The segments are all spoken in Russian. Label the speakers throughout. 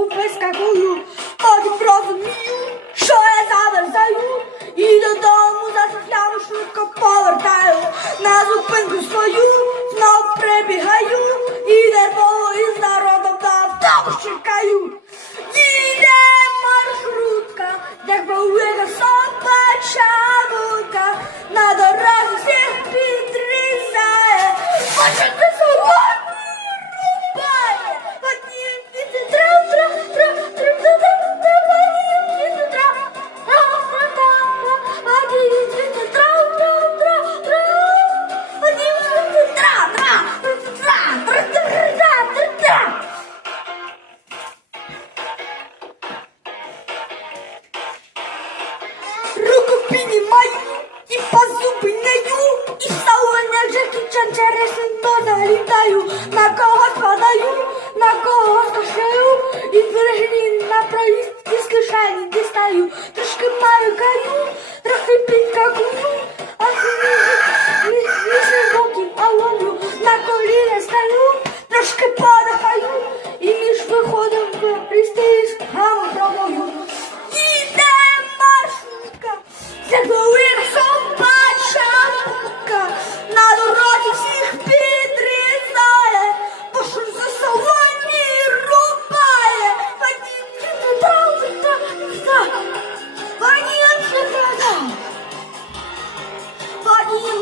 Speaker 1: vou pescar com o Lu. Pode prova mil. піднімаю і по зупиняю, і салоня Джекі Чан через вікно залітаю, на кого спадаю, на кого скашаю, і перегні на проїзд із кишені дістаю, трошки маю каю,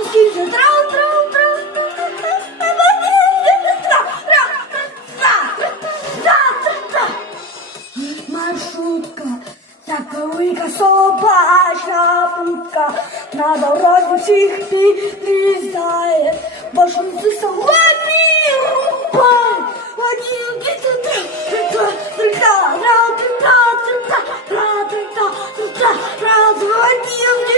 Speaker 1: птица. Трау, трау, трау. Маршрутка, заклика собачья путка, на дороге всех перерезает, башницы собаки рубает. Один гитар, два, три, два, три, два, три, два, три, два, три, два, три, два, три, два, три, два, три, два,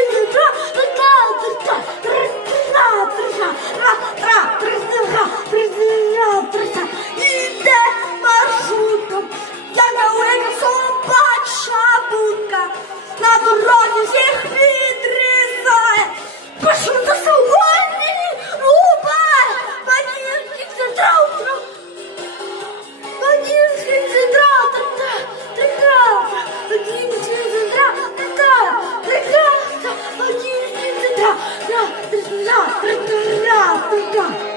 Speaker 1: Тра-тра-тра-тра-тра.